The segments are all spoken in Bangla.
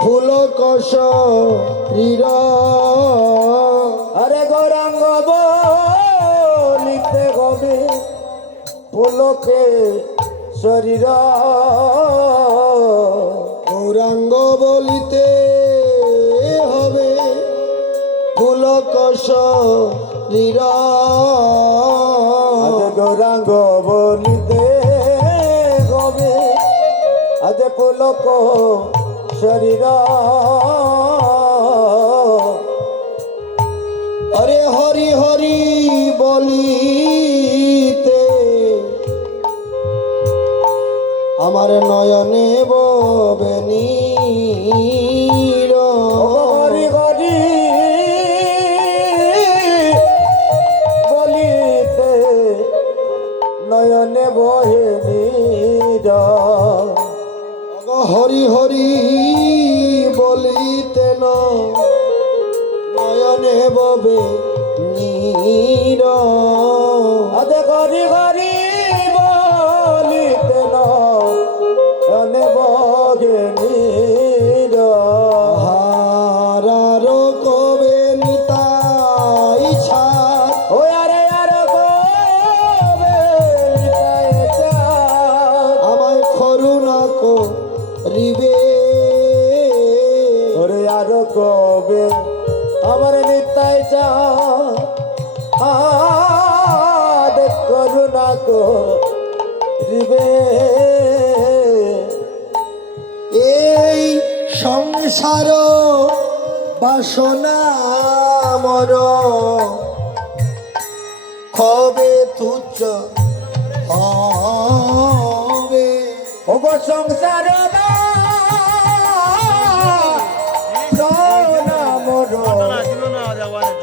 ফুল কষ আরে গৌরাঙ্গ বলিতে হবে পুলকে শরীর গৌরাঙ্গ বলিতে হবে ফুল কষ গৌরাঙ্গ বলিতে হবে আজ পুলক শরীর হরে হরি হরি বলিতে আমার নয়নে ববে নীর হরি হরি বলিতে নয়নে বহে নীর হরি হরি বলিতে নয়নে ববে নীর আদে হরি হরি বলিতে নয়নে বহে নীর হারার কবে নিতাই ছাড় ও আরে আর কবে নিতাই চাঁদ আমায় করুণা করিবে ওরে আর কবে আমার নিতাই চাঁদ করুণা করিবে এই সংসার বাসনা মর কবে তুচ্ছ হবে ওগো সংসার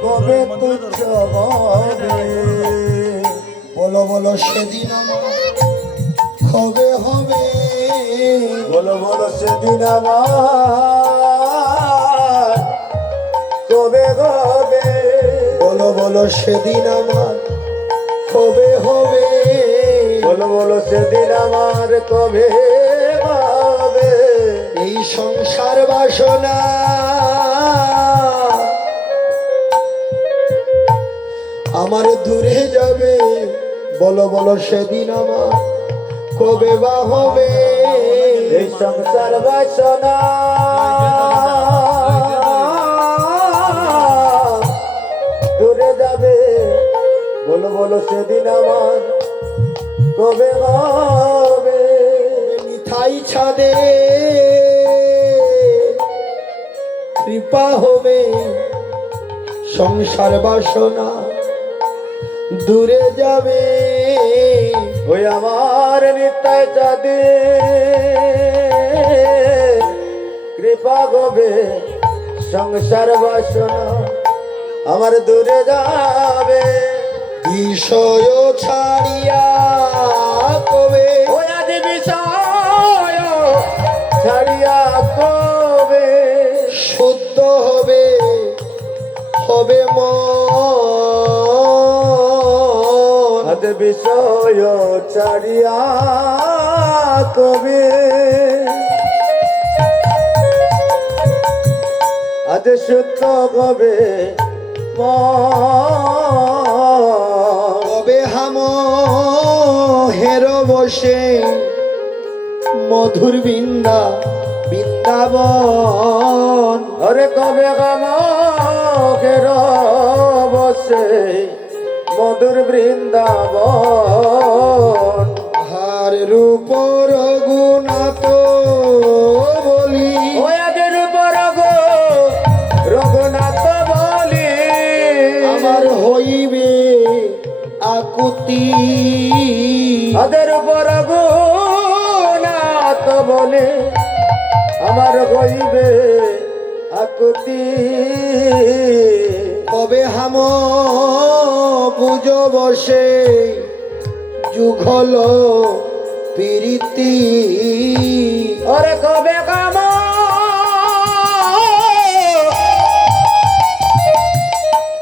কবে তুচ্ছ হবে বলো বলো সেদিন আমার কবে হবে বলো বলো সেদিন আমার কবে হবে বলো বলো সেদিন আমার কবে হবে বলো বলো সেদিন আমার কবে হবে এই সংসার বাসনা আমার দূরে যাবে বলো বলো সেদিন আমার কবে বা হবে এই সংসার বাসনা দূরে যাবে বলো বলো সেদিন আমার কবে হবে মিঠাই ছাদে কৃপা হবে সংসার বাসনা দূরে যাবে ওই আমার নিতাই চাঁদে কৃপা গবে সংসার বাসনা আমার দূরে যাবে বিষয় ছাড়িয়া কবে ওই আদি বিষয় ছাড়িয়া কবে শুদ্ধ হবে হবে মন আদি বিষয় ছাড়িয়া কবে আদি শুদ্ধ কবে কবে হাম হের বসে মধুর বৃন্দাবন আরে কবে গামের বসে মধুর বৃন্দাবন হার রূপ রঘুনাথ বলি ওয়াদের উপর রঘুনাথ বলি আমার হইবে আকুতি আদের উপর রঘুনাথ বলে আমার হইবে আকুতি কবে হাম পুজো বসে যুগল প্রীতি ওরে কবে কাম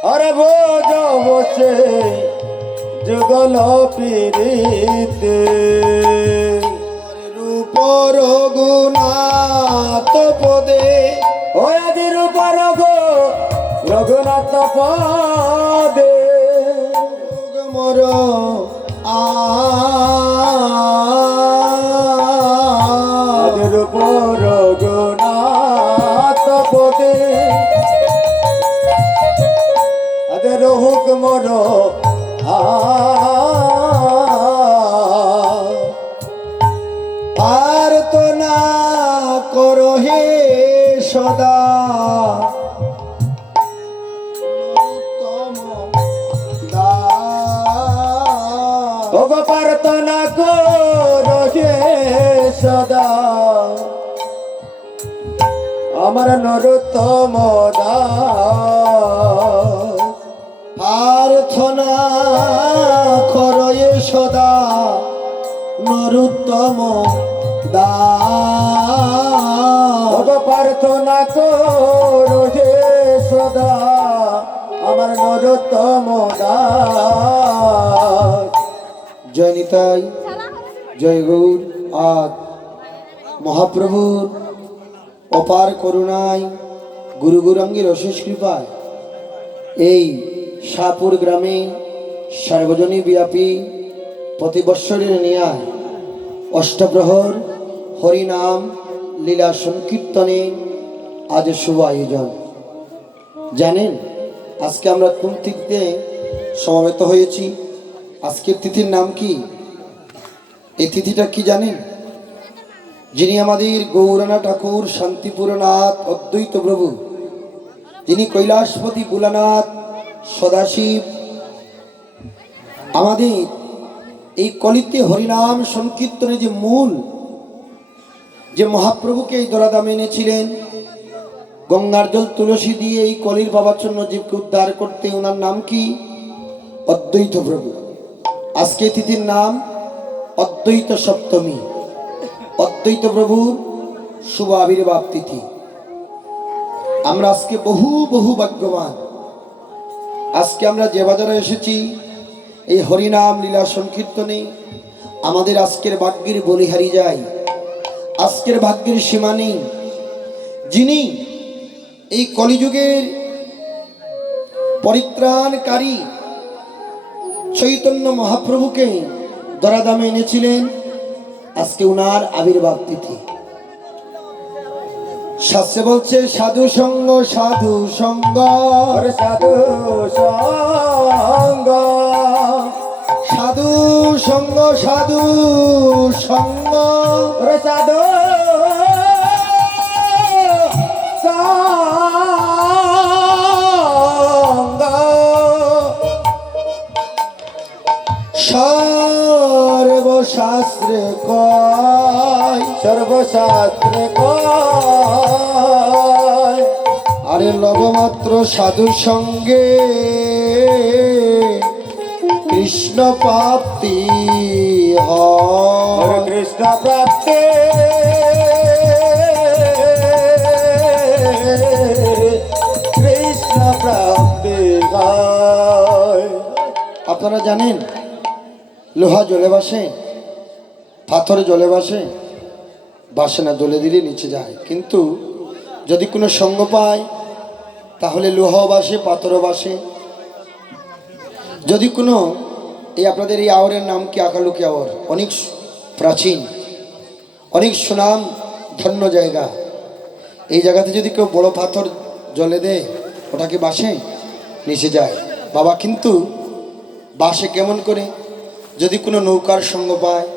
ওরে বোঝ বসে যুগল পিরিতে রূপ রঘুনাথ পদে পদে ওই আদির উপর গো রঘুনাথ পদে মর আদির উপর রঘুনাথ পদে আদের হুকমর আর তো না করো হে সদা প্রার্থনা করো হে সদা আমার নরোত্তম দাস প্রার্থনা করো এ সদা নরোত্তম দাস প্রার্থনা করো হে সদা আমার নরোত্তম দাস জয় নিতাই জয় গৌর। আজ মহাপ্রভুর অপার করুণায় গুরু গৌরাঙ্গের অশেষ কৃপায় এই শাহপুর গ্রামে সার্বজনীন ব্যাপী প্রতি বৎসরের ন্যায় অষ্টপ্রহর হরিনাম লীলা সংকীর্তনে আজ শুভ আয়োজন। জানেন আজকে আমরা কোন তিথিতে সমবেত হয়েছি? আজকের তিথির নাম কি? এই তিথিটা কি জানেন? যিনি আমাদের গৌরানা ঠাকুর শান্তিপুরনাথ অদ্বৈত প্রভু, যিনি কৈলাসপতি বুলানাথ সদাশিব, আমাদের এই কলিতে হরিনাম সংকীর্তনে যে মূল যে মহাপ্রভুকে এই দরাদামে এনেছিলেন, গঙ্গার জল তুলসী দিয়ে এই কলির বাবার জন্য জীবকে উদ্ধার করতে, ওনার নাম কি? অদ্বৈত প্রভু। আজকে তিথির নাম অদ্বৈত সপ্তমী, অদ্বৈত প্রভুর শুভ আবির্ভাব তিথি। আমরা আজকে বহু বহু ভাগ্যবান। আজকে আমরা যে বাজারে এসেছি এই হরিনাম লীলা সংকীর্তনে, আমাদের আজকের ভাগ্যের বলিহারি যায়, আজকের ভাগ্যের সীমা নেই। যিনি এই কলিযুগের পরিত্রাণকারী চৈতন্য মহাপ্রভুকে দরাদামে এনেছিলেন, আজকে উনার আবির্ভাব তিথি। শাস্ত্রে বলছে সাধু সঙ্গ সাধু সঙ্গ সাধু সঙ্গ সাধু সঙ্গ সাধু সঙ্গ সাধু সঙ্গ সর্বশাস্ত্রে কয়, সর্বশাস্ত্রে কয় আরে লবমাত্র সাধু সঙ্গে কৃষ্ণ প্রাপ্তি হয়। কৃষ্ণ প্রাপ্তি কৃষ্ণ প্রাপ্তি হয়। আপনারা জানেন লোহা জলে ভাসে, পাথর জলে ভাসে, ভাসে না, জলে দিলে নিচে যায়। কিন্তু যদি কোনো সঙ্গ পায় তাহলে লোহাও ভাসে, পাথরও ভাসে। যদি কোনো এই আপনাদের এই আওয়ারের নাম কি? আকালুকি আওয়ার, অনেক প্রাচীন, অনেক সুনাম ধন্য জায়গা। এই জায়গাতে যদি কেউ বড় পাথর জলে দেয়, ওটা কি ভাসে? নিচে যায়। বাবা কিন্তু ভাসে কেমন করে? যদি কোনো নৌকার সঙ্গ পায়,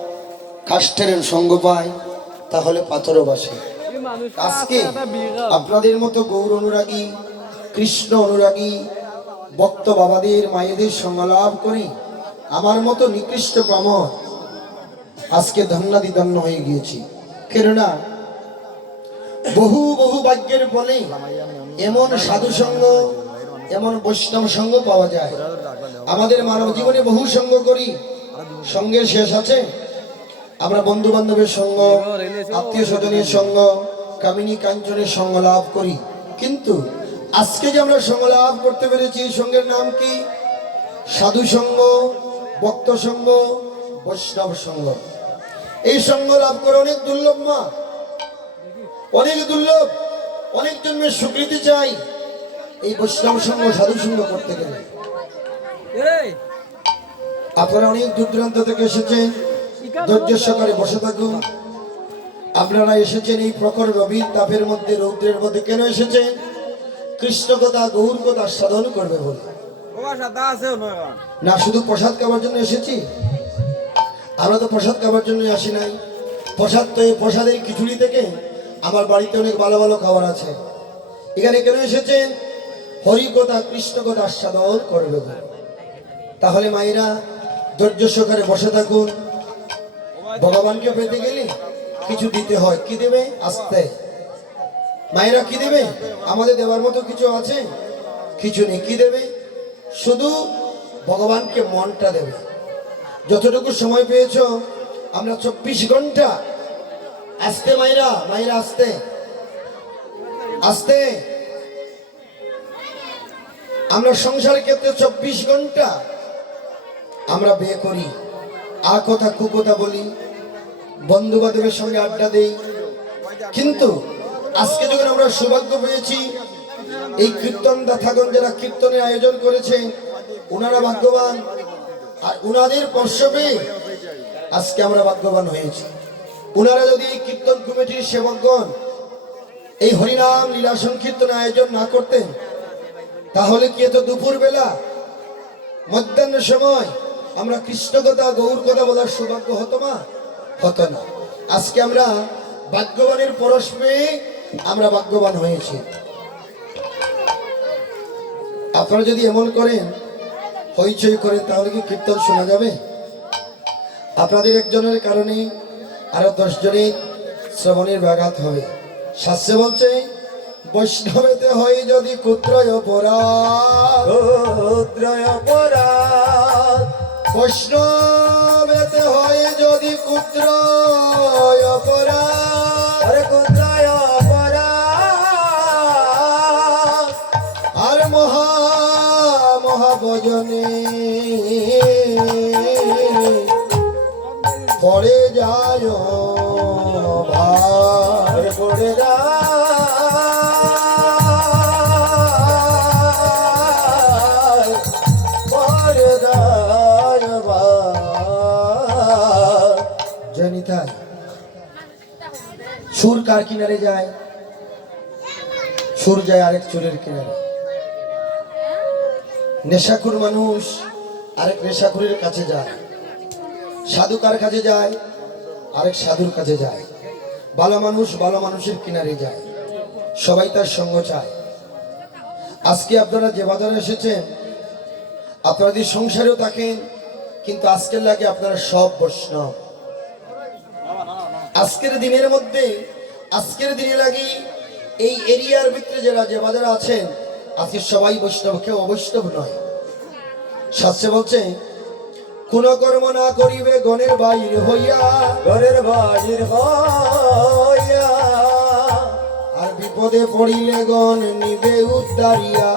কাষ্টের সঙ্গ পায়, তাহলে পাথরও ভাসে। আজকে আপনাদের মতো গৌর অনুরাগী, কৃষ্ণ অনুরাগী ভক্ত বাবাদের মায়েদের সঙ্গ লাভ করে আমার মতো নিকৃষ্ট পামর আজকে ধন্যাদিধন্য হয়ে গিয়েছি। কেননা বহু বহু ভাগ্যের বলে এমন সাধু সঙ্গ, এমন বৈষ্ণব সঙ্গ পাওয়া যায়। আমাদের মানব জীবনে বহু সঙ্গ করি, সঙ্গের শেষ আছে। আমরা বন্ধু বান্ধবের সঙ্গ, আত্মীয় স্বজনের সঙ্গ, কামিনী কাঞ্চনের সঙ্গ লাভ করি। কিন্তু আজকে যে আমরা সঙ্গ লাভ করতে পেরেছি, এই সঙ্গের নাম কি? সাধু সঙ্গ, ভক্ত সঙ্গ, বৈষ্ণব সঙ্গ। এই সঙ্গ লাভ করে অনেক দুর্লভ মা, অনেক দুর্লভ। অনেক জন্মের স্বীকৃতি চাই এই বৈষ্ণব সঙ্গ সাধু সঙ্গ করতে গেলে। আপনারা অনেক দূর দূরান্ত থেকে এসেছেন, ধৈর্য সহকারে বসে থাকুন। আপনারা এসেছেন এই প্রখর রবির তাপের মধ্যে, রৌদ্রের মধ্যে। কেন এসেছেন? কৃষ্ণ কথা গৌর কথা সাধন করবে বলে। না শুধু প্রসাদ খাবার জন্য এসেছি? আমরা তো প্রসাদ খাবার জন্য আসি নাই। প্রসাদ তো এই প্রসাদের খিচুড়ি থেকে আমার বাড়িতে অনেক ভালো ভালো খাবার আছে। এখানে কেন এসেছেন? হরি কথা কৃষ্ণ কথা সাধন করবে বলে। তাহলে মায়েরা ধৈর্য সহকারে বসে থাকুন। ভগবানকে পেতে গেলে কিছু দিতে হয়। কি দেবে? আস্তে মায়েরা কি দেবে? আমাদের দেওয়ার মতো কিছু আছে? কিছু নেই। কি দেবে? শুধু ভগবানকে মনটা দেবে। যতটুকু সময় পেয়েছ আমরা 24 ঘন্টা আস্তে মায়েরা, মায়েরা আস্তে আস্তে। আমরা সংসারের ক্ষেত্রে 24 ঘন্টা আমরা ব্যয় করি। আ কথা কু কথা বলি, বন্ধু বান্ধবের সঙ্গে আড্ডা দেই। কিন্তু আজকে যখন আমরা সৌভাগ্য পেয়েছি, এই কীর্তন দাথাগণ যারা কীর্তনের আয়োজন করেছে ওনারা ভাগ্যবান, আর উনাদের স্পর্শ পেয়ে আজকে আমরা ভাগ্যবান হয়েছি। উনারা যদি এই কীর্তন কমিটির সেবকগণ এই হরিনাম লীলা সংকীর্তন আয়োজন না করতেন, তাহলে কি এত দুপুর বেলা মধ্যাহ্ন সময় আমরা কৃষ্ণ কথা গৌর কথা বলার সৌভাগ্য হতো না? হতো না। আজকে আমরা ভাগ্যবানের পরশ পেয়ে আমরা ভাগ্যবান হয়েছি। আপনারা যদি এমন করেন, হইচই করেন, তাহলে কি কীর্তন শোনা যাবে? আপনাদের একজনের কারণে আরো 10 জনের শ্রবণের ব্যাঘাত হবে। শাস্ত্রে বলছে বৈষ্ণবেতে হয় যদি ক্ষুদ্রয় অপরাধ, ক্ষুদ্রয় অপরাধ, বৈষ্ণবেতে হয় যদি ক্ষুদ্রয় অপরাধ, আরে ক্ষুদ্রয় অপরাধ, আর মহাভজনে পড়ে যায় ভার, আরে পড়ে যায়, পড়ে যায় ভাই। জনিতাই সুর কার কিনারে যায়? সুর যায় আরেক চুরের কিনারে। নেশাখুর মানুষ আরেক নেশাখুরের কাছে যায়। সাধু কার কাছে যায়? আরেক সাধুর কাছে যায়। ভালো মানুষ ভালো মানুষের কিনারে যায়। সবাই তার সঙ্গ চায়। আজকে আপনারা যে বাজারে এসেছেন, আপনারা যদি সংসারেও থাকেন, কিন্তু আজকের লাগে আপনারা সব বৈষ্ণব। আজকের দিনের মধ্যে, আজকের দিনে লাগে এই এরিয়ার ভিতরে যারা যে বাজারে আছেন, আজকে সবাই বৈষ্ণব, কেউ অবৈষ্ণব নয়। শাস্ত্রে বলছে কোন কর্ম না করিবে গণের বাইর হইয়া, ঘরের বাহির হইয়া, আর বিপদে পড়িলে গণ নিবে উদ্ধারিয়া।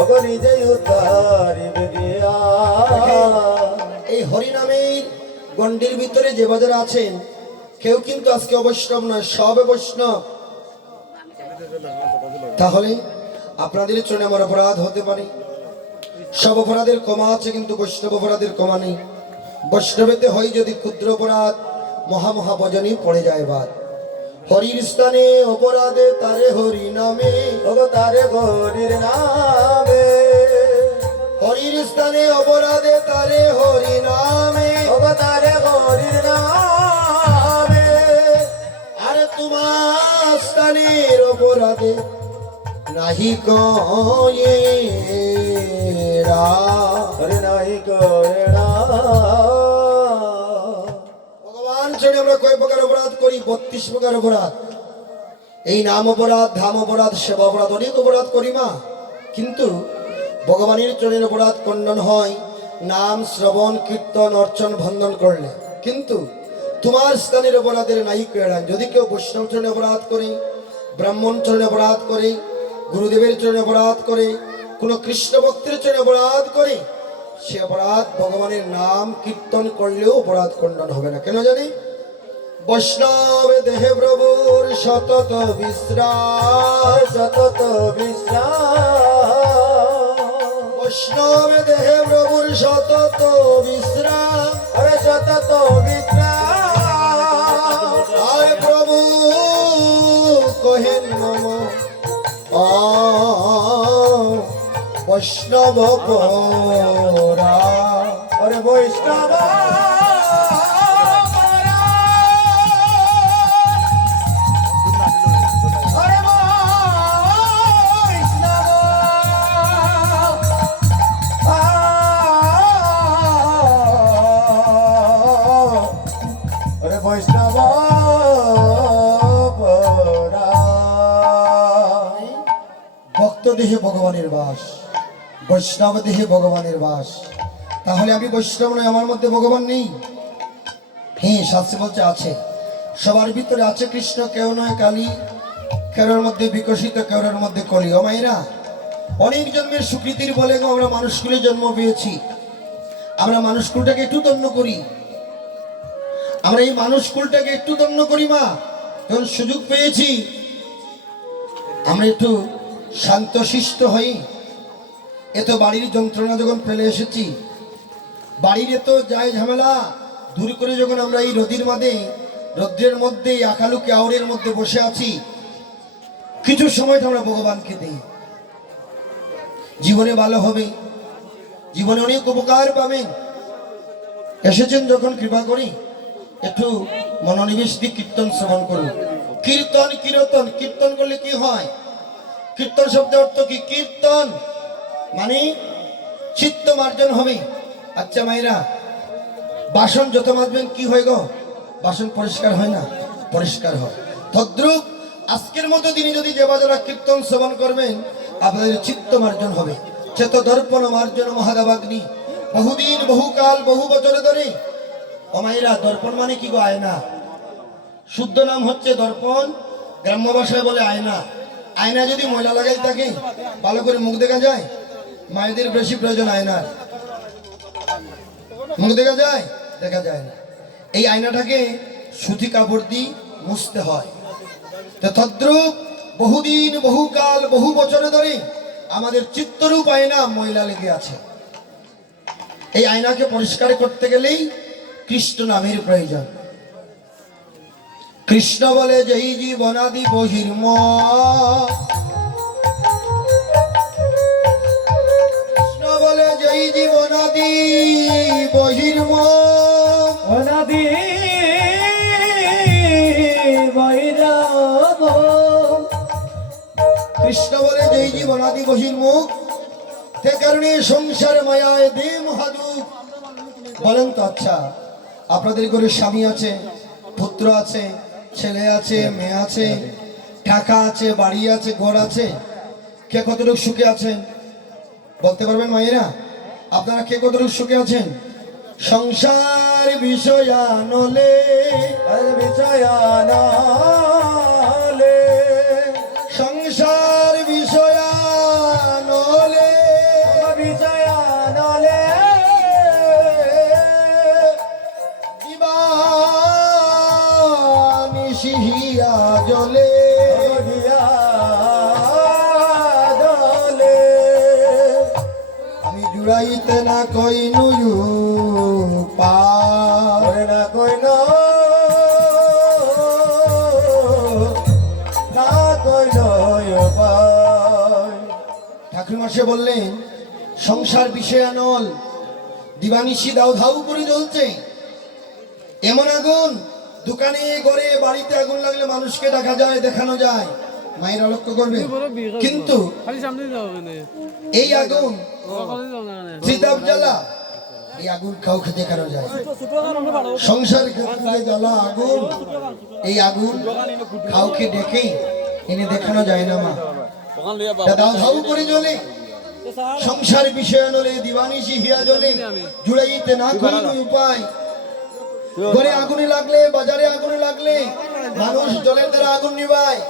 ওগো নিজে উদ্ধারিবে গিয়া। এই হরিনামের গণ্ডির ভিতরে যে বাজারে আছেন, কেউ কিন্তু আজকে অবৈষ্ণব নয়, সব বৈষ্ণব। তাহলে আপনাদের চরণে আমার অপরাধ হতে পারে। সব অপরাধের ক্ষমা আছে, কিন্তু বৈষ্ণব অপরাধের ক্ষমা নেই। বৈষ্ণবেতে হয় যদি ক্ষুদ্র অপরাধ, মহাভজনী পড়ে যায় বাদ। হরির স্থানে অপরাধে তারে হরি নামে, ওগো তারে হরির নামে, হরির স্থানে অপরাধে তারে হরি নামে, ওগো তারে হরির নামে, আরে তোমার স্থানের অপরাধে নাহি কয়েরা। হরি নাই করে না। ভগবান চলে আমরা কয় প্রকার অপরাধ করি? 32 প্রকার অপরাধ। এই নাম অপরাধ, ধাম অপরাধ, সেবা অপরাধ, অনেক অপরাধ করি মা। কিন্তু ভগবানের চরণের অপরাধ খণ্ডন হয় নাম শ্রবণ কীর্তন অর্চন বন্ধন করলে। কিন্তু তোমার স্থানের অপরাধের নাই ক্রীড়া। যদি কেউ বৈষ্ণব চরণে অপরাধ করে, ব্রাহ্মণ চরণে অপরাধ করে, গুরুদেবের চরণে অপরাধ করে, কোন কৃষ্ণ ভক্তের চরণে অপরাধ করে, সে অপরাধ ভগবানের নাম কীর্তন করলেও অপরাধ খণ্ডন হবে না। কেন জানি? বৈষ্ণব দেহে প্রভুর সতত বিশ্রাম, সতত বিশ্রাম, বৈষ্ণব দেহে প্রভুর সতত বিশ্রাম। আরে সতত বিশ্রাম, আয় প্রভু কহেন নম বৈষ্ণব পরা। আরে বৈষ্ণব বৈষ্ণব ভক্ত দেহে ভগবানের বাস, বৈষ্ণব দেহে ভগবানের বাস। তাহলে আমি বৈষ্ণব নই, আমার মধ্যে ভগবান নেই? হ্যাঁ, শাস্ত্রে বলছে আছে। সবার ভিতরে আছে কৃষ্ণ, কেউ নয় কালী, কেউর মধ্যে বিকশিত, কেউর মধ্যে কলি। ও মায়েরা, অনেক জন্মের স্বীকৃতির বলে গো আমরা মানুষকুলে জন্ম পেয়েছি। আমরা মানুষকুলটাকে একটু ধন্য করি, আমরা এই মানুষকুলটাকে একটু ধন্য করি। মা, যখন সুযোগ পেয়েছি আমরা একটু শান্তশিষ্ট হই। এত বাড়ির যন্ত্রণা যখন ফেলে এসেছি, বাড়ির এত যায় ঝামেলা দূর করে যখন আমরা এই রৌদ্রের মধ্যে আকালুকে আওরের মধ্যে বসে আছি, কিছু সময়টা আমরা ভগবানকে দিই। জীবনে ভালো হবে, জীবনে অনেক উপকার পাবেন। এসেছেন যখন কৃপা করি একটু মনোনিবেশ দিয়ে কীর্তন শ্রবণ করুন। কীর্তন কীর্তন কীর্তন করলে কি হয়? কীর্তন শব্দের অর্থ কি? কীর্তন মানে চিত্ত মার্জন হবে। আচ্ছা মায়েরা, বাসন যত মাজবেন কি হয় গো? বাসন পরিষ্কার হয় না? পরিষ্কার হয়। তদ্রূপ আজকের মতো দিনে যদি যে বাজারা কীর্তন শ্রবণ করবেন, আপনাদের চিত্ত মার্জন হবে। চেত দর্পণ মার্জন মহাদাবাগ্নি, বহুদিন বহুকাল বহু বছর ধরে। ও মায়েরা, দর্পণ মানে কি গো? আয়না। শুদ্ধ নাম হচ্ছে দর্পণ, গ্রাম্য ভাষায় বলে আয়না। আয়না যদি ময়লা লাগাই থাকে, ভালো করে মুখ দেখা যায়? মায়েদের বেশি প্রয়োজন আয়নার। মুখ দেখা যায়? দেখা যায় না। এই আয়নাটাকে সুতি কাপড় দিয়ে মুছতে হয়। তো তদ্রূপ বহুদিন বহুকাল বহু বছর ধরে আমাদের চিত্তরূপ আয়না ময়লা লেগে আছে। এই আয়নাকে পরিষ্কার করতে গেলেই কৃষ্ণ নামের প্রয়োজন। কৃষ্ণ বলে যেই জীবনাদি বহির্ম, কৃষ্ণ বলে যেই জীবনাদি বহির্ম, অনাদি বৈরব, কৃষ্ণ বলে যেই জীবনাদি বহির্মুখ, তে কারণে সংসার মায়ায় দে মহাদুখ। বলেন তো, আচ্ছা আপনাদের ঘরে স্বামী আছে, পুত্র আছে, ছেলে আছে, মেয়ে আছে, টাকা আছে, বাড়ি আছে, ঘর আছে, কে কতটুকু সুখে আছেন বলতে পারবেন মায়েরা? আপনারা কে কতটুকু সুখে আছেন? সংসার বিষয়ানলে, বিষয়ানলে, সংসার বিষয়ানলে, বিষয়ানলে, দিবানিশিহিয়া জলে, দলে, আমি জুড়াইতে না কইনু পার, না কইন, না কইন ঠাকুর মাসে বললেন সংসার বিষয়ানল, দিবানিশি দাউ ধাউ করে জ্বলছে। এমন আগুন, দোকানে ঘরে বাড়িতে আগুন লাগলে মানুষকে দেখা যায়, দেখানো যায়, মায়েরা লক্ষ্য করবে। কিন্তু এই আগুন চিতাপ জ্বালা, এই আগুন কাউকে দেখানো যায়। সংসার ক্ষেত্রে জ্বালা আগুন, এই আগুন কাউকে ডেকে এনে দেখানো যায় না। মা, দাও ধাউ করে জ্বলে, সংসার বিষয়ানলে, দিবানিশি হিয়া জ্বলে, জুড়াইতে না করিনো উপায়। ঘরে আগুনে লাগলে, বাজারে আগুনে লাগলে মানুষ জলের দ্বারা আগুন নিবায়।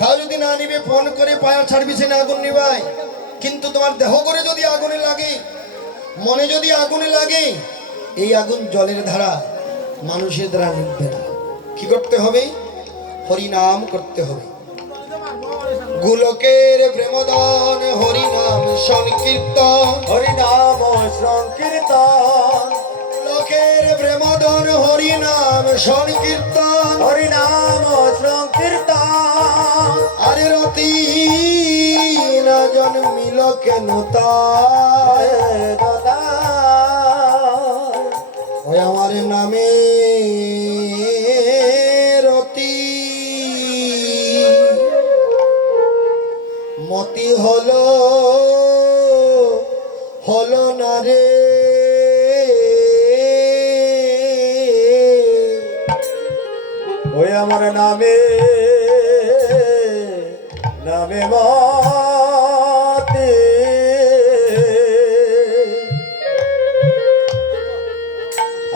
তাও যদি না নিবে, ফোন করে পায়ার সার্ভিসে না আগুন নিবায়। কিন্তু তোমার দেহ করে যদি আগুনে লাগে, মনে যদি আগুনে লাগে, এই আগুন জলের ধারা মানুষের দ্বারা নিবে না। কি করতে হবে? হরিনাম করতে হবে। গোলকের প্রেমদান হরিনাম সংকীর্তন, হরিনাম সংকীর্তন, লোকের প্রেমদান হরিনাম সংকীর্তন, হরিনাম সংকীর্তন। আরে রতি না জন্মিল কেন তাই? ওই আমার নামে রতি মতি হলো হলো না রে। ওই আমার নামে নামে মতে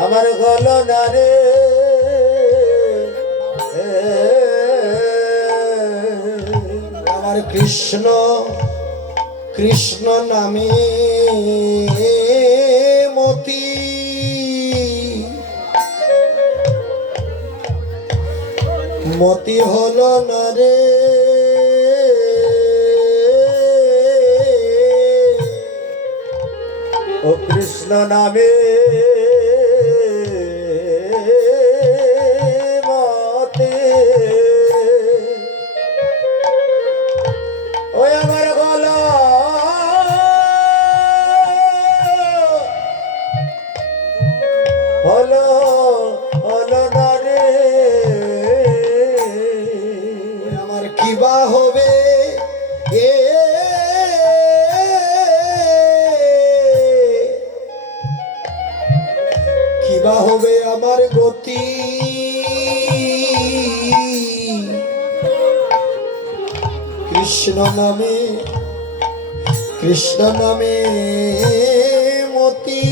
আমার হলো না রে। আমার কৃষ্ণ কৃষ্ণ নামে মতি মতি হলো না রে। ও কৃষ্ণ নামে মতে ওই আমার গলা হলো হলো না রে। আমার কিবা হবে এ কিবা হবে আমার গতি? কৃষ্ণ নামে কৃষ্ণ নামে মতি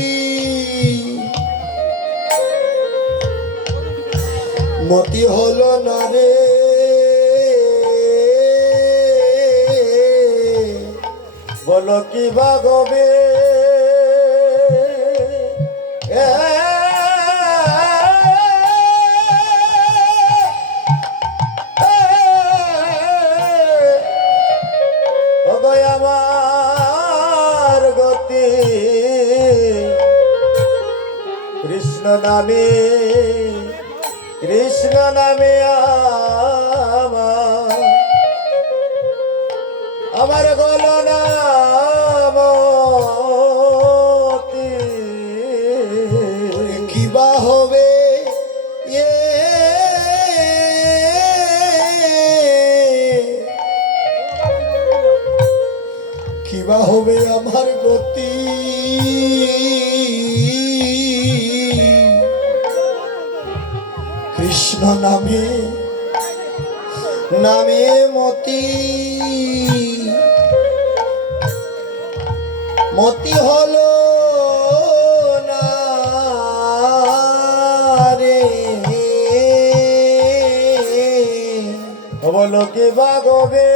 মতি হলো না রে। বলো কি ভাগবে আমার গতি কৃষ্ণ নামে কৃষ্ণ নামে আমার গলো নাম কিবা হবে এ কিবা হবে আমার গতি? কৃষ্ণ নামে নামে মতি মতি হলো না রে। বলো কি ভাগবে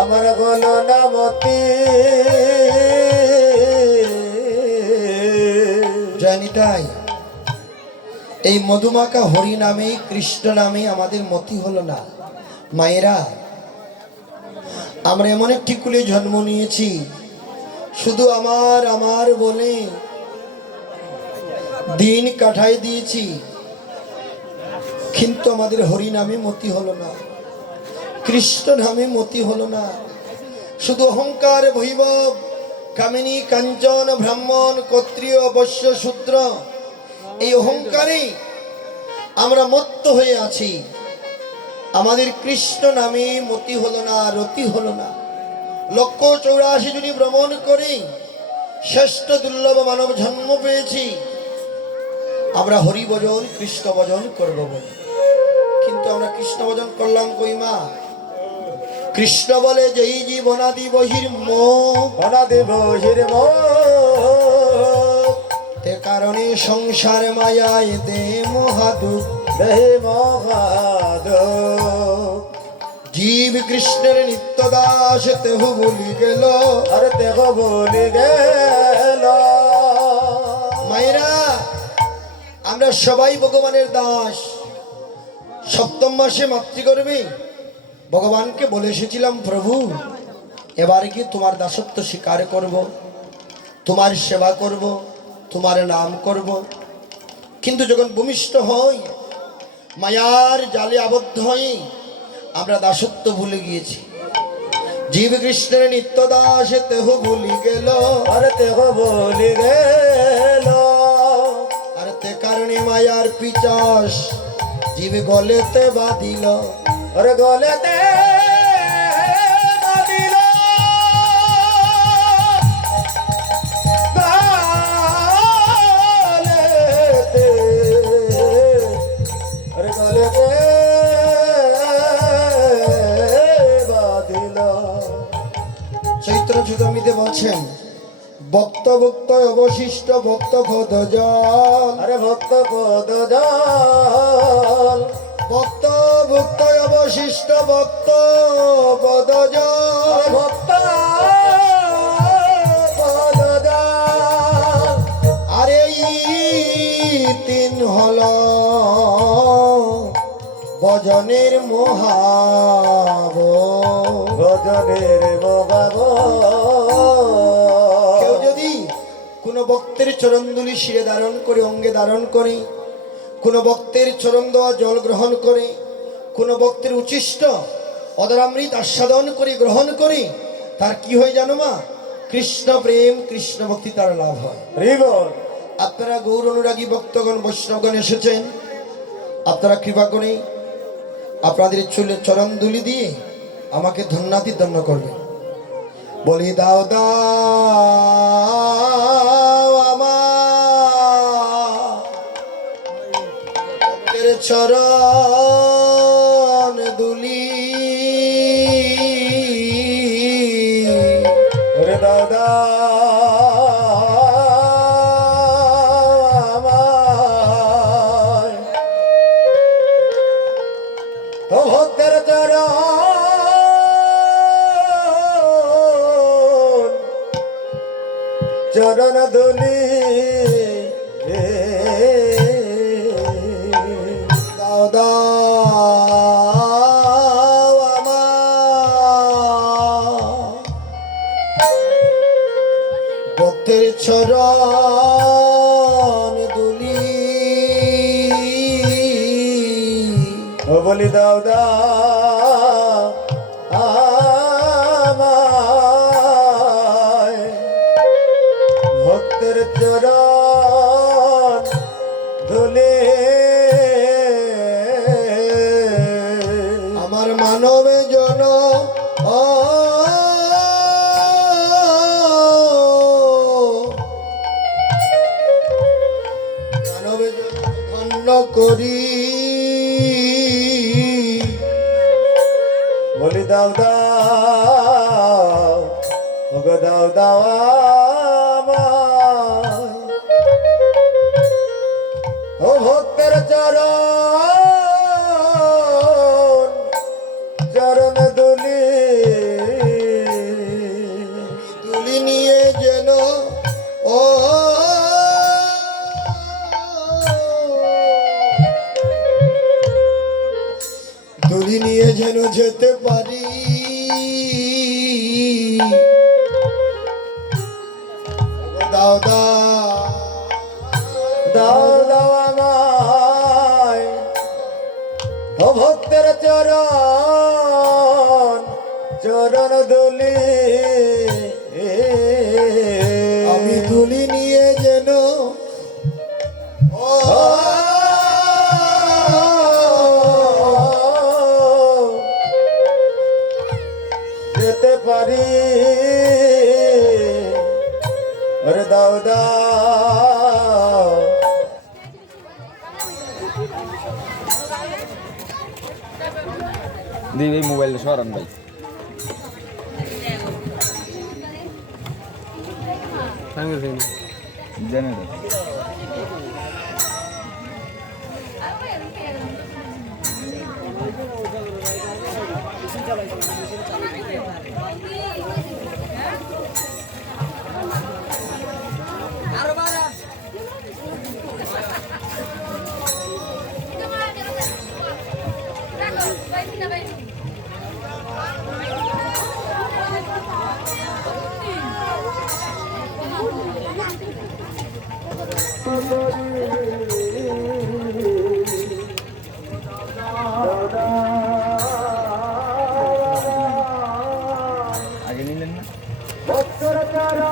আমার বলো না মতি জানিতাই এই মধুমাকা হরি নামে কৃষ্ণ নামে আমাদের মতি হলো না। মায়েরা, আমরা এমন একটি কুলে জন্ম নিয়েছি, শুধু আমার আমার বলে দিন কাটাই দিয়েছি, কিন্তু আমাদের হরি নামে মতি হলো না, কৃষ্ণ নামে মতি হলো না। শুধু অহংকার বৈভব কামিনী কাঞ্চন ব্রাহ্মণ ক্ষত্রিয় বৈশ্য শূদ্র এই অহংকারে আমরা মত্ত হয়ে আছি। আমাদের কৃষ্ণ নামে মতি হলো না, রতি হলো না। 184 জনী ভ্রমণ করে শ্রেষ্ঠ দুর্লভ মানব জন্ম পেয়েছি, আমরা হরি ভজন কৃষ্ণ ভজন করব বলে, কিন্তু আমরা কৃষ্ণ ভজন করলাম কই মা? কৃষ্ণ বলে যেই জীবনাদি বহির মোহ অনাদি বহির মোহ কারণে সংসার মায়ায় দে মহাদুখ, দেহি মহাদো জীব কৃষ্ণের নিত্য দাস তেহু ভুলি গেল। আরে দেহ বলি গেল। মায়েরা, আমরা সবাই ভগবানের দাস। সপ্তম মাসে মাতৃগর্ভে ভগবানকে বলে এসেছিলাম, প্রভু এবার কি তোমার দাসত্ব স্বীকার করব, তোমার সেবা করব, তোমার নাম করব। কিন্তু যখন ভূমিষ্ঠ হই, মায়ার জালে আবদ্ধ হয়ে আমরা দাসত্ব ভুলে গিয়েছি। জীব কৃষ্ণের নিত্য দাস তেহ ভুলি গেল। আরে দেহ বলি গেল। আর তে কারণে মায়ার পিচাস জীব গলেতে বাঁধিল। আরে গলেতে বাঁধিল। গলেতে, আরে গলেতে বাঁধিল। চৈত্র চুদামিতে বলছেন, ভক্ত ভক্ত অবশিষ্ট ভক্ত পদ জল। আরে ভক্ত পদ জল। ভক্ত ভক্ত অবশিষ্ট ভক্ত পদ জল। আরে ভক্ত পদ জল। আরে তিন হল ভজনের মহাব। ভজনের মগাব। কেউ যদি কোনো ভক্তের চরণদুলি শিরে ধারণ করে, অঙ্গে ধারণ করে, কোনো ভক্তের চরণ দেওয়া জল গ্রহণ করে, কোনো ভক্তের উচ্ছিষ্ট অদরামৃত আস্বাদন করে গ্রহণ করে, তার কি হয় জানো মা? কৃষ্ণ প্রেম, কৃষ্ণ ভক্তি তার লাভ হয়। হরিবল। আপনারা গৌর অনুরাগী ভক্তগণ, বৈষ্ণবগণ এসেছেন, আপনারা কৃপা করে আপনাদের চুলে চরণ দুলি দিয়ে আমাকে ধন্যাতি ধন্য করবে। বলি দাও দাও আমার চরণ দুলি। ওরে দাদা আমায় ও ভক্তের চরণ দুলি। দাও দাও আমার ভক্তের চরণ দুলি। ও বলি দাও দাও আমায় ভক্তের চরণ ধুলে। আমার মানবে জন মানবে জন ধন্য করি। বলি দাও দাও ওগো দাও দাও আমায় ও ভক্তের চরণ দুলি। তুলি নিয়ে যেন ও তুলি নিয়ে যেন যেতে পারি। দাও দাও দাও দাও আমায় ও ভক্তের চরণ দুলি। আমি তুলি নিয়ে যেন ও যেতে পারি। ওরে দাও দাও দিই এই মোবাইলটা সরান ভাই। জানেন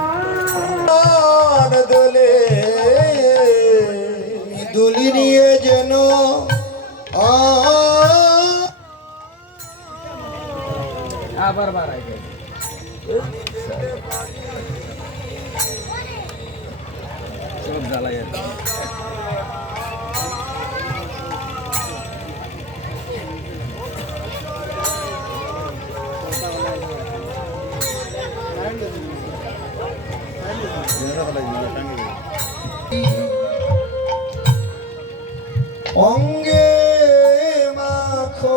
প্রাণ দোলে দুলি নিয়ে যেন আবার বাড়াই দেয় সব জ্বালাই আর কি। অঙ্গে মাখো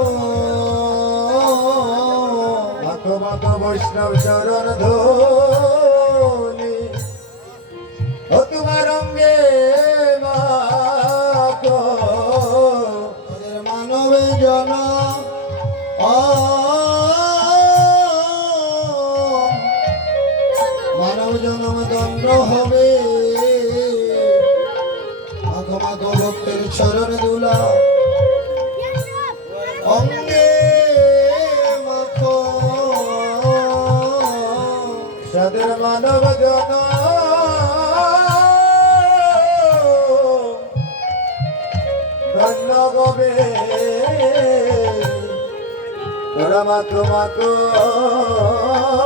মাখো মাখো বৈষ্ণব চরণ ধুলি ও তোমার অঙ্গে মাখো ওদের মানবে জন মানব জনম দণ্ড হবে মাখো মাখো ভক্তের চরণ দুলা অঙ্গে মাখো সাদের মানব জন ধন্য গবে তোরা মাতো মাতো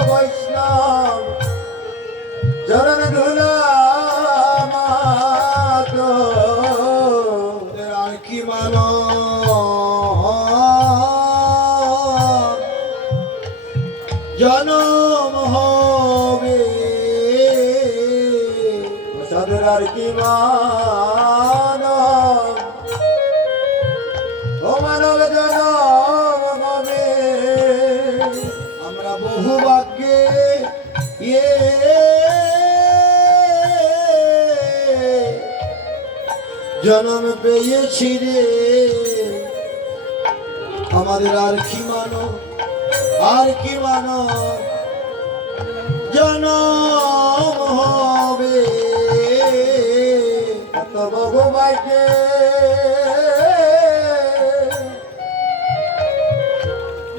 বৈষ্ণব চরণ ধুলা মাতো ওদের আর কি মানো জনম হবে সাদের আর কি মানব ও মানব জনম হবে আমরা বহু বাক্যে জন্ম পেয়েছি রে আমাদের আর কি মানো আর কি মানো জনম হবে কত বহু বাইকে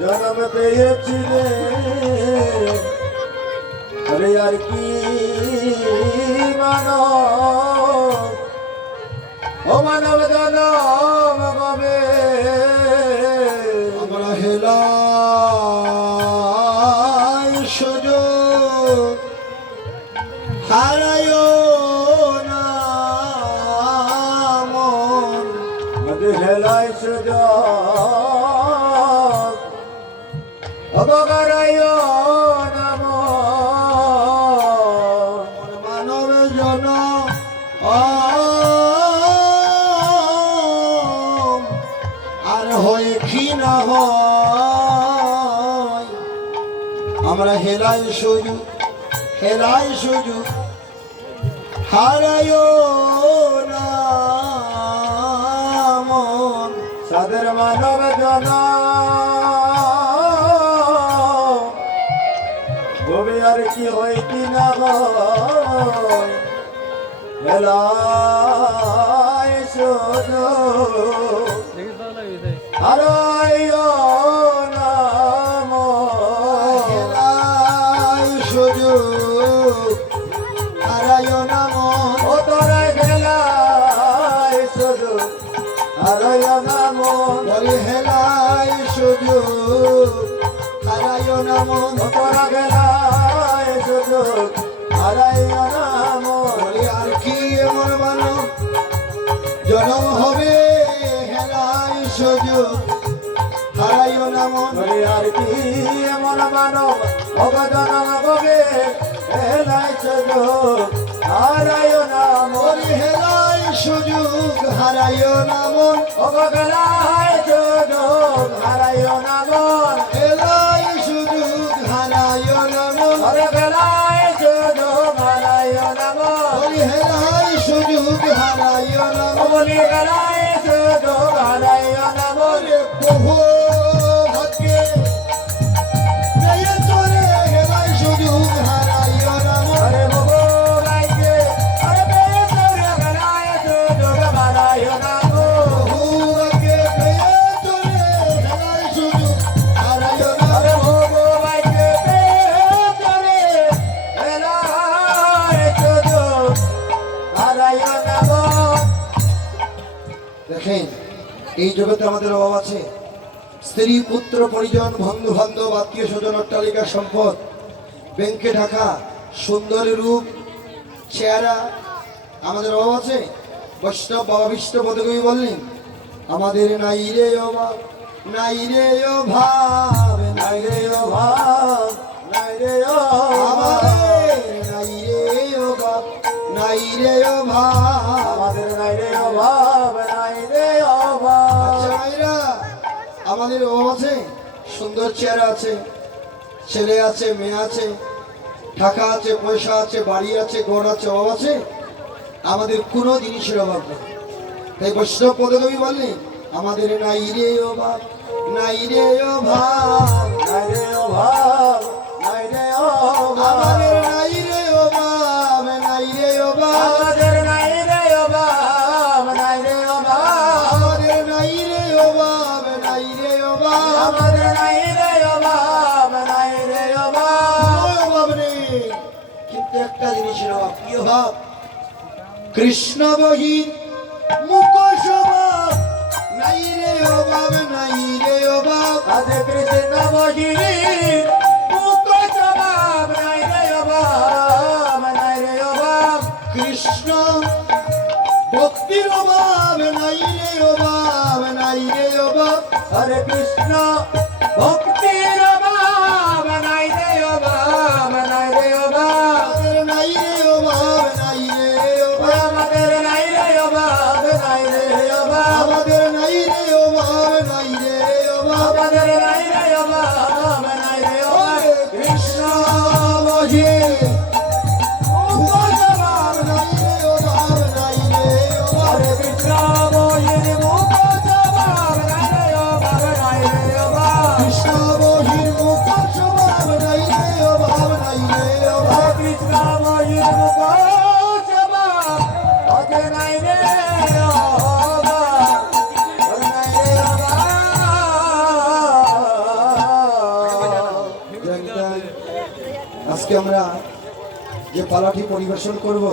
জন্ম পেয়েছি রে আরে আর কি মানব ও মানব জনম হবে আমরা হেলাই সুযোগ হারায় না মন নদী হেলাই সুযোগ অবগারায় নাম মানব জন আর হয় কি না হয় আমরা হেলাই সুযোগ হারায় না মন সাদের মানব জন ভবে আর কি হইতি না হেলাই সুযোগ দেখি তো লাগবে হারায় নাম হেলাই সুযোগ হারায় না মন ও তোরা গেলাই সুযোগ হারায় নাম বলি হেলাই সুযোগ হারায় না মন ও তোরা গেলাই সুযোগ হারায় নাম বলি আর কি এমন মানো জনম হবে হেলাই সুযোগ হারায় না মন বলি আর কি এমন মানব অবদান হবে হেলাই সুযোগ হারায় নাম বলি হেলাই সুযোগ হারায় না মন অবগলাই সুযোগ হারায় নাম হেলাই বেলায় সুযোগ হারাইও না বলে বহু ভাগ্যে পেয়েছো রে হেলায় সুযোগ হারাইও না মন। আরে বহু ভাগ্যে আরে পেয়েছো রে বেলায় সুযোগ হারাইও না গো। বহু ভাগ্যে পেয়েছো রে হেলায় সুযোগ হারাইও না। আরে বহু ভাগ্যে পেয়েছো রে বেলায় সুযোগ হারাইও না গো। দেখেন এই জগতে আমাদের অভাব আছে, স্ত্রী পুত্র পরিজন বন্ধু বান্ধব আত্মীয় স্বজন অট্টালিকা সম্পদ ব্যাংকে টাকা সুন্দর রূপ চেহারা আমাদের অভাব আছে। বৈষ্ণব বাবা বিষ্ণু পদকবি বললেন আমাদের নাই রে অভাব নাই রে অভাব নাই রে অভাব নাই রে ও আমাদের নাই রে অভাব নাই রে অভাব। আমাদের নাই রে অভাব নাই রে অভাব। আচ্ছা ভাইরা, আমাদের অভাব আছে, সুন্দর চেহারা আছে, ছেলে আছে, মেয়ে আছে, টাকা আছে, পয়সা আছে, বাড়ি আছে, ঘর আছে, অভাব আছে? আমাদের কোনো জিনিসের অভাব নেই। তাই বৈষ্ণব পদকবি বললেন আমাদের নাই রে অভাব নাই রে অভাব নাই রে অভাব নাই রে অভাব। আমাদের নাই রে অভাব নাই রে অভাব আমাদের নাই রে অভাব নাই রে অভাব। আমাদের নাই রে অভাব নাই রে অভাব আমাদের নাই রে অভাব নাই রে অভাব। কোনো অভাব নেই, কিন্তু একটা জিনিসের অভাব। কি অভাব? কৃষ্ণ বহির মুখ স্বভাব নাই রে অভাব নাই রে অভাব রাধে কৃষ্ণ বহির মুখ স্বভাব নাই রে অভাব নাই রে অভাব। কৃষ্ণ ভক্তির অভাব নাই রে অভাব নাই রে অভাব হরে কৃষ্ণ ভক্তির অভাব নাই রে অভাব নাই রে অভাব। আমাদের নাই রে অভাব নাই রে অভাব আমাদের নাই রে অভাব নাই রে অভাব। আমাদের নাই রে অভাব নাই রে অভাব আমাদের নাই রে অভাব নাই রে অভাব। কৃষ্ণ বহির মুখ স্বভাব নাই রে অভাব নাই রে অভাব হরে কৃষ্ণ বহির মুখ স্বভাব নাই রে অভাব নাই রে অভাব। কৃষ্ণ বহির মুখ স্বভাব নাই রে অভাব নাই রে অভাব হরে কৃষ্ণ বহির মুখ স্বভাব ওতে নাই রে অভাব ওতে নাই রে অভাব। আজকে আমরা যে পালাটি পরিবেশন করব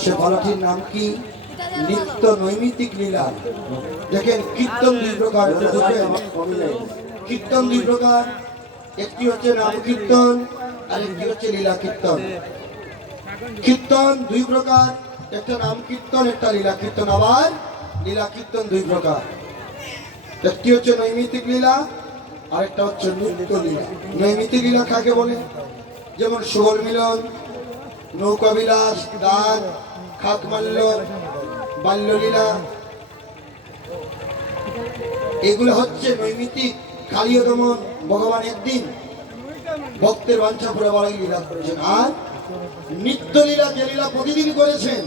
সে পালাটির নাম কি? নিত্য নৈমিত্তিক লীলা। দেখেন কীর্তন দুই প্রকার, বুঝলেন? কীর্তন দুই প্রকার, একটি হচ্ছে নাম কীর্তন আর একটি হচ্ছে লীলা কীর্তন। কীর্তন দুই প্রকার, একটা নাম কীর্তন একটা লীলা কীর্তন, আবার লীলা কীর্তন দুই প্রকার। একটি হচ্ছে নৈমিত্তিক লীলা আরেকটা হচ্ছে নিত্য লীলা। নৈমিত্তিক লীলা কাকে বলে? যেমন ষোল মিলন, নৌকা বিলাস, দান, খাতমাল্য, বাল্যলীলা, এগুলো হচ্ছে নৈমিত্তিক। কালীয় দমন, ভগবান একদিন ভক্তের বাঞ্ছা পুরো বলাই লীলা করেছেন। আর নিত্য লীলা যে লীলা প্রতিদিন করেছেন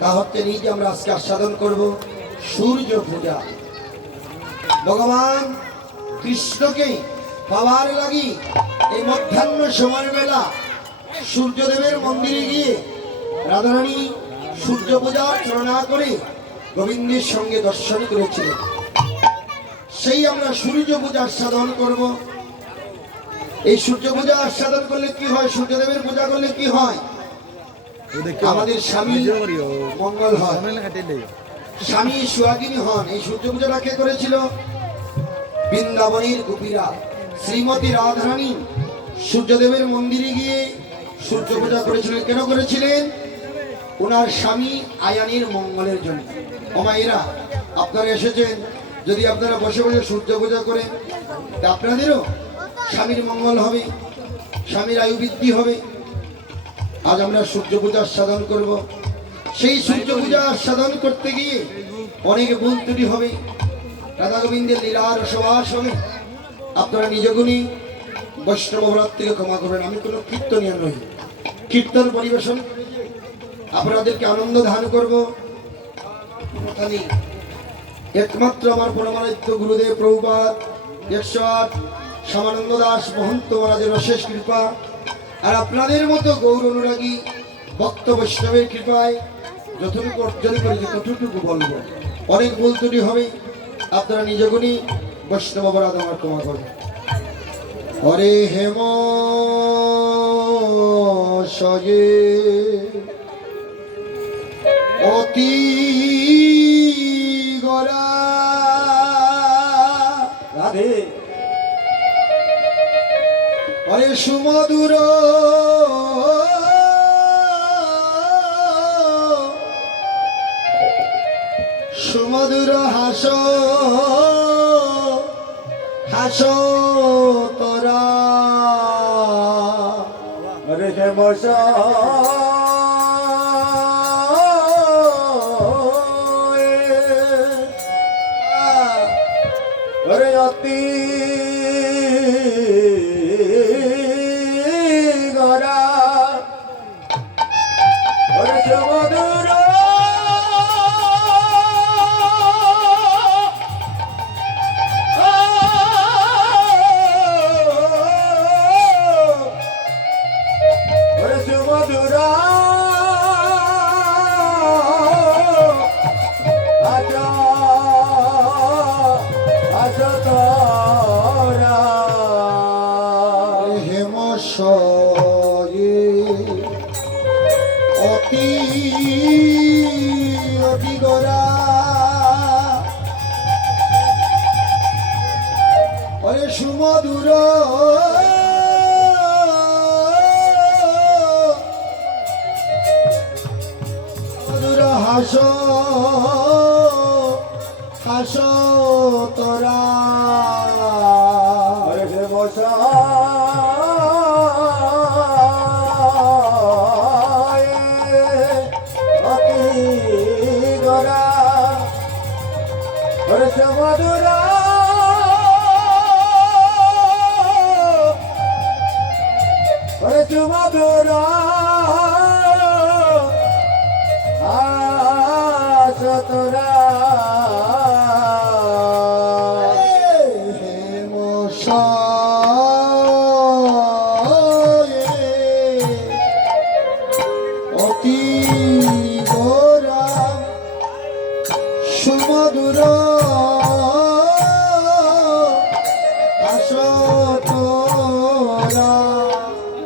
তা হচ্ছে নিজে আমরা আজকে আস্বাদন করব সূর্য পূজা। ভগবান কৃষ্ণকে পাওয়ার লাগি এই মধ্যাহ্ন সময়ের বেলা সূর্যদেবের মন্দিরে গিয়ে রাধারানী সূর্য পূজা অর্চনা করে গোবিন্দের সঙ্গে দর্শন করেছিলেন। সেই আমরা সূর্য পূজা আস্বাদন করব। এই সূর্য পূজা আস্বাদন করলে কি হয়? সূর্যদেবের পূজা করলে কি হয়? আমাদের স্বামী মঙ্গল হয়, স্বামী সুহাগিনী হন। এই সূর্য পূজাটা কে করেছিল? বৃন্দাবনের গোপীরা। শ্রীমতী রাধারানী সূর্যদেবের মন্দিরে গিয়ে সূর্য পূজা করেছিলেন। কেন করেছিলেন? ওনার স্বামী আয়ানের মঙ্গলের জন্য। ওমাইরা, আপনারা এসেছেন, যদি আপনারা বসে বসে সূর্য পূজা করেন তা আপনাদেরও স্বামীর মঙ্গল হবে, স্বামীর আয়ু বৃদ্ধি হবে। আজ আমরা সূর্য পূজা আস্বাদন করব। সেই সূর্য পূজা আস্বাদন করতে গিয়ে অনেক ভুল ত্রুটি হবে, রাধা গোবিন্দের লীলার সবাস হবে। আপনারা নিজ গুণী বৈষ্ণব অপরাধ থেকে ক্ষমা করবেন। আমি কোনো কীর্তনিয়া নই, কীর্তন পরিবেশন আপনাদেরকে আনন্দ দান করব। কথা নেই। একমাত্র আমার পরমারাধ্য গুরুদেব প্রভুপাদ 108 শ্যামানন্দ দাস মহন্ত মহারাজের অশেষ কৃপা আর আপনাদের মতো গৌর অনুরাগী ভক্ত বৈষ্ণবের কৃপায় যতটুকু অর্জন করেছি ততটুকু বলবো। অনেক ভুল ত্রুটি হবে, আপনারা নিজগুণী বৈষ্ণব অপরাধ আমার ক্ষমা করবেন। হরে হেম সয়ে অতি গরা রাধে হরে সুমধুর সুমধুর হাস হাস তোরা হরে হেমস হরে অতি গরা হরে সমুদ্র হরে সমুদ্র আজা আজা তোরা হেম সয়ে অতি অতি গরা হরে সুমধুর মধুর হাস হাস তোরা হরে হেমস অতি গরা হরে সমুদ্রা হরে সমুদ্রা তোরা হেম সয়ে অতি গোরা সুমধুর আস তোরা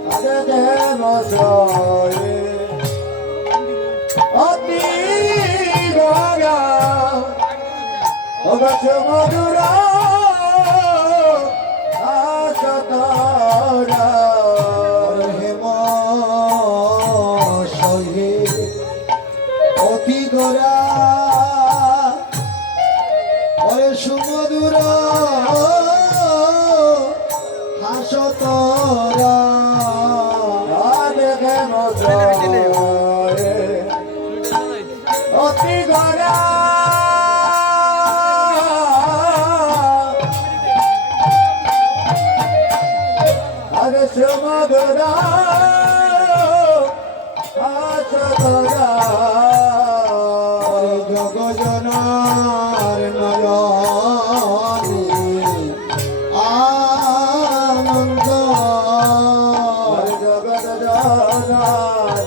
হরে হেমস অতি গরা অবশ্য মধুরা আশতরা হেম সহে অতি গোরা অরে সুমধুর হাস তোরা হরে হেমস অতি গরা হরে সমুদ্রা আশতরা জগজনার নয়নে আনন্দ হরে জগৎ জগৎ নয়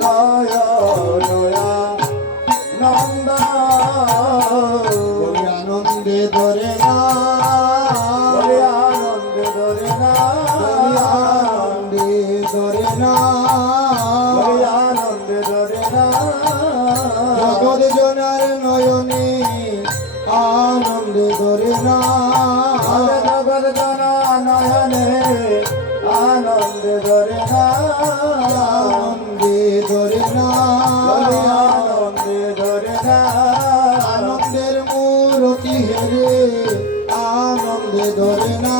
নয়া নন্দন ওই আনন্দে ধরে না হরে আনন্দ ধরে না ওই আনন্দে ধরে না হরে আনন্দ ধরে না জগৎ জনার নয়নে আনন্দে ধরে না হরে জগৎ জন নয়নে আনন্দ ধরে না আনন্দে ধরে না হরে আনন্দ ধরে না আনন্দের মূরতি হেরে আনন্দে ধরে না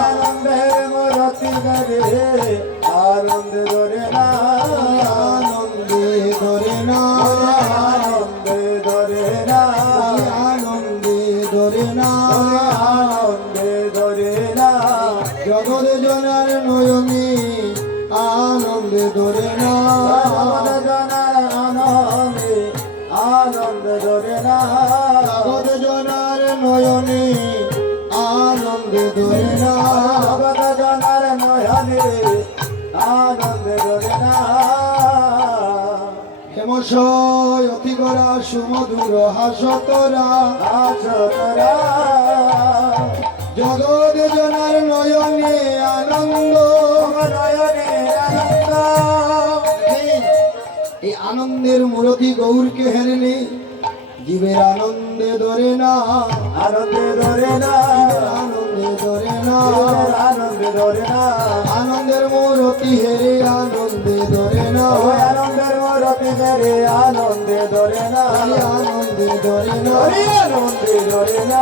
আনন্দের মূরতি ধরে আনন্দ ধরে না আনন্দে ধরে না আনন্দ ধরে না আনন্দে ধরে না আনন্দ ধরে না জগৎ জনার নয়নে আনন্দে ধরে না জগৎ জনার আনন্দে আনন্দ ধরে না ভগত জনার নয়নে আনন্দে ধরে না হেমশয় অতি করা সুমধুর হাসতরা আসতরা জগৎ জনার নয়নে আনন্দ। নয়নে আনন্দ এই আনন্দের মূরতি গৌরকে হেরলে জীবের আনন্দে ধরে না আনন্দে ধরে না আনন্দে ধরে না আনন্দে ধরে না আনন্দের মূরতি হেরে আনন্দে ধরে না ওই আনন্দের মরতে ধরে আনন্দে ধরে না আনন্দে ধরে না ওই আনন্দে ধরে না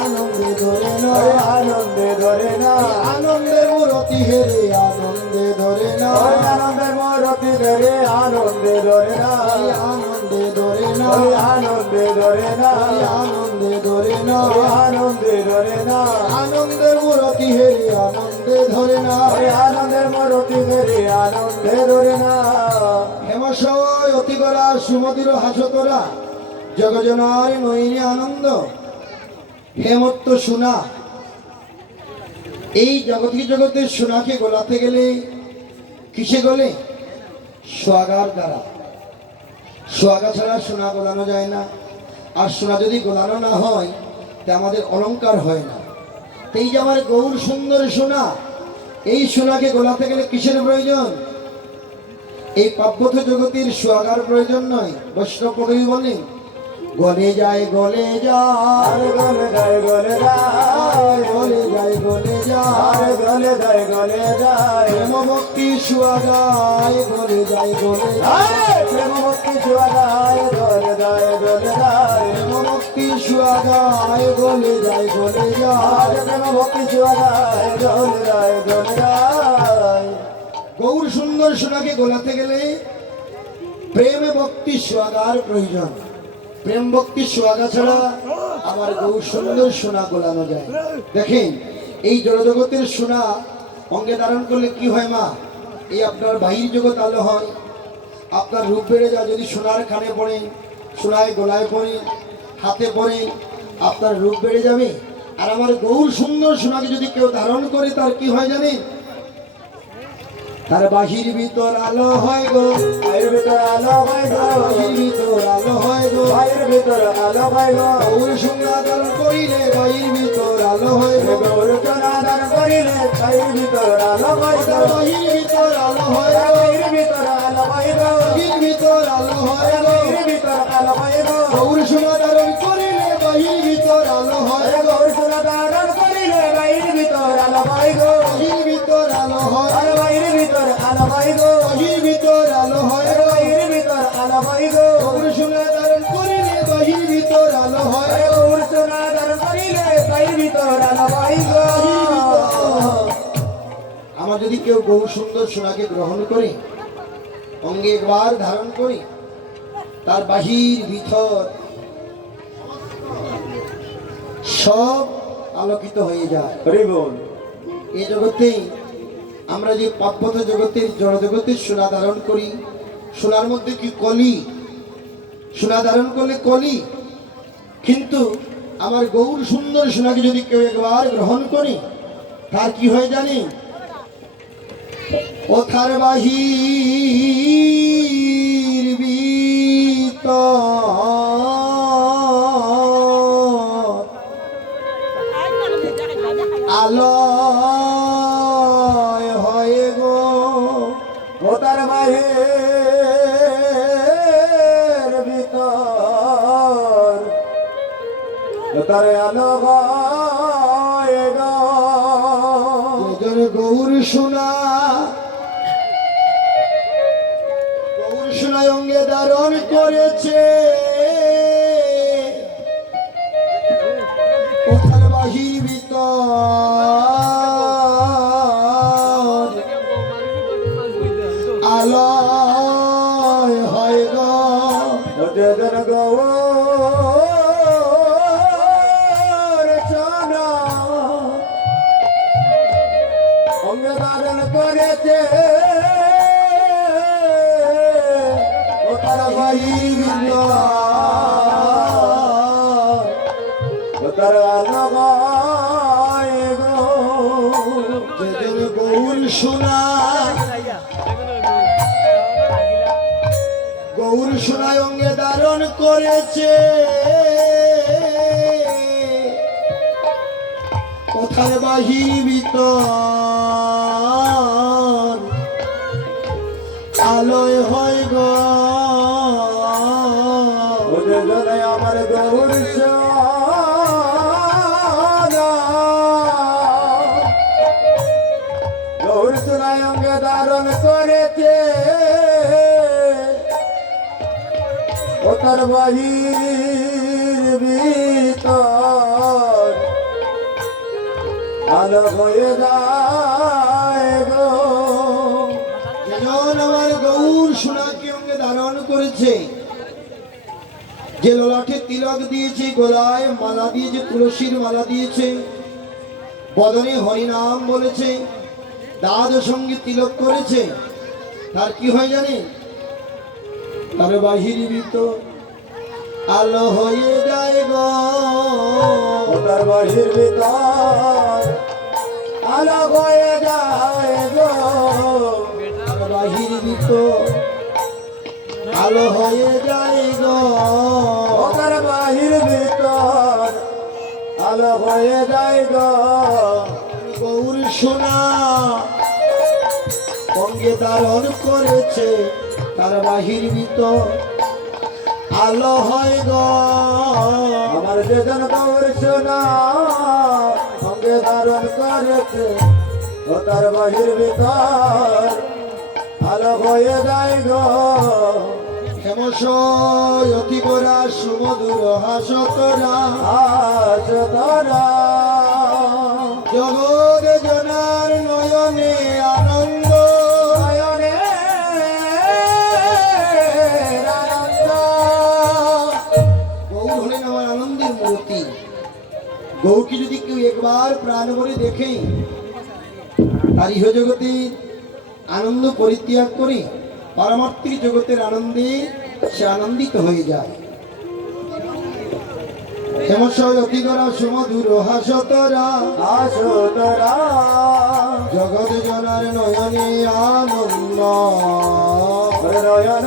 আনন্দে ধরে না ওই আনন্দে ধরে না আনন্দের মূরতি হেরে আনন্দে ধরে না ওই আনন্দের মরতে ধরে আনন্দে ধরে না আনন্দে ধরে না ওই আনন্দে ধরে না আনন্দে ধরে না ওই আনন্দে ধরে না আনন্দের মূরতি হেরে আনন্দে ধরে না ওই আনন্দের মরতে ধরে আনন্দে ধরে না হেমশয় অতি করা সুমধুর হাসতরা জগজনার নয়নে আনন্দ। হেমত্ব সোনা, এই জগৎ জগতের সোনাকে গোলাতে গেলে কিসে গলে? সোয়াগার দ্বারা। সোয়াগা ছাড়া সোনা গোলানো যায় না, আর সোনা যদি গোলানো না হয় তা আমাদের অলংকার হয় না। এই যে আমার গৌর সুন্দর সোনা, এই সোনাকে গোলাতে গেলে কিসের প্রয়োজন? এই পার্বত্য জগতের সোয়াগার প্রয়োজন নয়। বৈষ্ণব কবি বলেন গলে যায় গলে যায় গলে যায় গলে যায় গলে যায় গলে যায় গলে যায় গলে যায় প্রেম ভক্তি সোয়াগায় গলে যায় গলে যায় প্রেম ভক্তি জোয়াগায় গলে যায় গলে যায় প্রেম ভক্তি সোয়াগায় গলে যায় গলে যায় প্রেম ভক্তি জোয়াগায় গলে যায় গলে যায় গৌর সুন্দর সোনাকে গোলাতে গেলে প্রেম ভক্তি সোয়াগার প্রয়োজন। প্রেম ভক্তি সোয়াগা ছাড়া আমার গৌর সুন্দর সোনা গোলানো যায়। দেখেন এই জড়জগতের সোনা অঙ্গে ধারণ করলে কি হয় মা? এই আপনার বাহির জগৎ আলো হয়, আপনার রূপ বেড়ে যায়। যদি সোনার কানে পড়ে, সোনায় গলায় পড়ে, হাতে পড়ে, আপনার রূপ বেড়ে যাবে। আর আমার গৌর সুন্দর সোনাকে যদি কেউ ধারণ করে তার কি হয় জানেন? তার বাহির ভিতর আলো হয় গো, ভাইয়ের ভিতর আলো ভাই গো বাহির ভিতর আলো হয় গো। ভাইয়ের ভিতর আলো ভাই গো গৌর সোনা ধারণ করিলে বাহির ভিতর আলো হয় গো। গৌর চনাদান করিলে ভাইয়ের ভিতর আলো ভাই গো তার বাহির ভিতর আলো হয় গো, ভাইয়ের ভিতর আলো ভাই গো বাহির ভিতর আলো হয় গো। ভাইয়ের ভিতর আলো ভাই গো গৌর সোনা ধারণ করিলে বাহির ভিতর আলো হয় গো, গৌর চনাদান করিলে ভাইয়ের ভিতর আলো ভাই গো বাহির ভিতর আলো হয় আর ভাইয়ের ভিতর আলো ভাই গো বাহির ভিতর আলো হয় গো। ভাইয়ের ভিতর আলো ভাই গো গৌর সোনা ধারণ করিলে বাহির ভিতর আলো হয় গো। গৌর চনাদান করিলে ভাইয়ের ভিতর আলো ভাই গো আমার যদি কেউ গৌর সুন্দর সোনাকে গ্রহণ করে, অঙ্গে একবার ধারণ করে, তার বাহির ভিতর সব আলোকিত হয়ে যায়। হরি বল এই জগতেই আমরা যে পার্বত্য জগতের জড়জগতের সোনা ধারণ করি, সোনার মধ্যে কি কলি? সোনা ধারণ করলে কলি। কিন্তু আমার গৌর সুন্দর সোনাকে যদি কেউ একবার গ্রহণ করে তার কি হয় জানি? ও তার বাহির ভিতর আলোয় হয় গো। ও তার বাহির ভিতর ও তার আলো গায় গো যেজন গৌর সোনা, গৌর সোনায় অঙ্গে ধারণ করেছে, ওখান বাহির ভিতর আলোয় হয় গো। ও যেজন গৌর সোনা অঙ্গ ধারণ করেছে ও তার বাহির ভিতর ও তার আলো গায় গো সোনা গৌর সোনায় অঙ্গে ধারণ করেছে কথার বাহির ভিতর আলোয় হয় গো ওরে জনে আমার গৌর সোনা গৌর সোনায় অঙ্গে ধারণ করেছে ও তার বাহির ভিতর আলো হয়ে যায় গো যেজন আমার গৌর সোনাকে অঙ্গে ধারণ করেছে যে ললাটে তিলক দিয়েছে গলায় মালা দিয়েছে তুলসীর মালা দিয়েছে বদনে হরিনাম বলেছে দাদ সঙ্গে তিলক করেছে তার কি হয় জানে তার বাহির ভিতর আলো হয়ে যায় গো ও তার বাহির ভিতর আলো হয়ে যায় গো তার বাহির ভিতর আলো হয়ে যায় গো ও তার বাহির ভিতর আলো হয়ে যায় গো গৌর সোনা অঙ্গে ধারণ করেছে তার বাহির ভিতর আলো হয় গো আমার যেজন গৌর সোনা সঙ্গে ধারণ করেছে ও তার বাহির ভিতর আলো হয়ে যায় গো হেমস অতি গোরা সুমধুর হাসতরা আজ তারা জগৎ জনার নয়নে আনন্দ নয়নে আনন্দ গৌর হলেন আমার আনন্দের মূর্তি গৌরকে যদি কেউ একবার প্রাণ ভরে দেখে তার ইহ জগতে আনন্দ পরিত্যাগ করে পারমার্থিক জগতের আনন্দে সে আনন্দিত হয়ে যায় হেমশয় অতিগরা সুমধুর হাসতরা আসো তারা জগৎ জনার নয়নে আনন্দ নয়ন